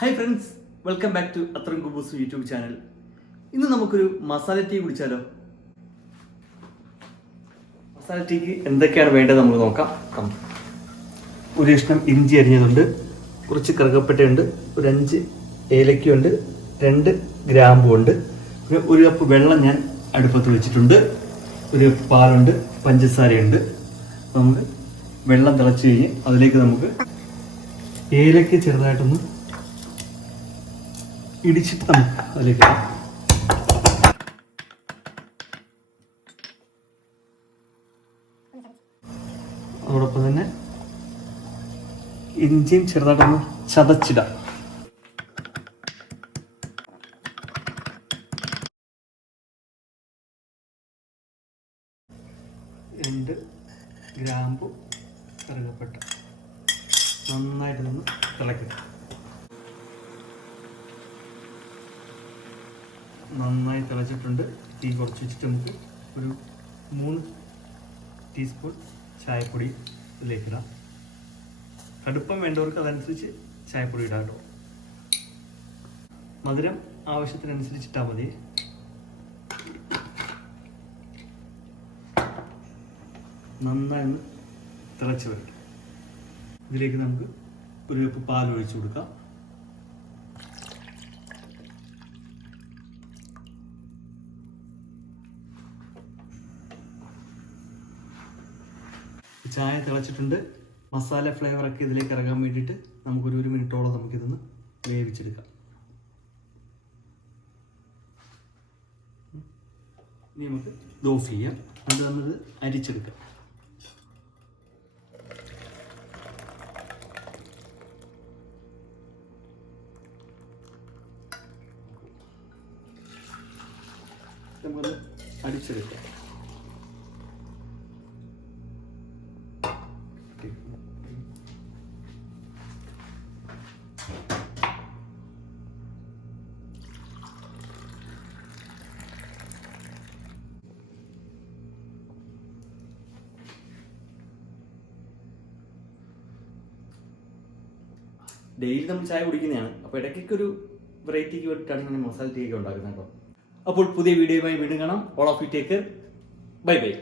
Hi friends, welcome back to Atram Kubu's YouTube channel. ഇന്ന് നമുക്കൊരു masala tea കുടിച്ചാലോ? Masala ടീക്ക് എന്തൊക്കെയാണ് വേണ്ടത് നമുക്ക് നോക്കാം. ഒരു കഷ്ണം ഇഞ്ചി അരിഞ്ഞതുണ്ട്, കുറച്ച് കറുകപ്പട്ടയുണ്ട്, ഒരു 5 ഏലക്കയുണ്ട്, 2 ഗ്രാമ്പുണ്ട്, പിന്നെ 1 കപ്പ് വെള്ളം ഞാൻ അടുപ്പത്ത് വെച്ചിട്ടുണ്ട്, 1 കപ്പ് പാലുണ്ട്, പഞ്ചസാരയുണ്ട്. നമുക്ക് വെള്ളം തിളച്ച് കഴിഞ്ഞ് അതിലേക്ക് നമുക്ക് ഏലക്ക ചെറുതായിട്ടൊന്ന് ഇടിച്ചിട്ട് നമുക്ക് അതിലേക്ക് അതോടൊപ്പം തന്നെ ഇഞ്ചിയും ചെറുതായിട്ടൊന്ന് ചതച്ചിടാം. രണ്ട് ഗ്രാമ്പു കറുകപ്പട്ട നന്നായിട്ട് നിന്ന് തിളയ്ക്കുക. നന്നായി തിളച്ചിട്ടുണ്ട്. തീ കുറച്ച് വെച്ചിട്ട് നമുക്ക് ഒരു 3 ടീസ്പൂൺ ചായപ്പൊടി ഇതിലേക്ക് ഇടാം. കടുപ്പം വേണ്ടവർക്ക് അതനുസരിച്ച് ചായപ്പൊടി ഇടാം കേട്ടോ. മധുരം ആവശ്യത്തിനനുസരിച്ചിട്ടാൽ മതി. നന്നായി ഒന്ന് തിളച്ച് വരും. ഇതിലേക്ക് നമുക്ക് 1 കപ്പ് പാൽ ഒഴിച്ചു കൊടുക്കാം. ചായ തിളച്ചിട്ടുണ്ട്. മസാല ഫ്ലേവറൊക്കെ ഇതിലേക്ക് ഇറങ്ങാൻ വേണ്ടിയിട്ട് നമുക്കൊരു 1 മിനിറ്റോളം നമുക്കിതൊന്ന് വേവിച്ചെടുക്കാം. ഇനി നമുക്ക് ഇത് ഓഫ് ചെയ്യാം. അത് നമ്മളിത് അരിച്ചെടുക്കാം. നമുക്കത് അടിച്ചെടുക്കാം. ഡെയിലി നമ്മൾ ചായ കുടിക്കുന്നതാണ്, അപ്പോൾ ഇടയ്ക്കൊക്കെ ഒരു വെറൈറ്റിക്ക് വേണ്ടിയിട്ടാണ് ഇങ്ങനെ മസാല ടീ ഒക്കെ ഉണ്ടാക്കുന്നത് കേട്ടോ. അപ്പോൾ പുതിയ വീഡിയോയുമായി വീണ്ടും കാണാം. All of you take care. Bye bye.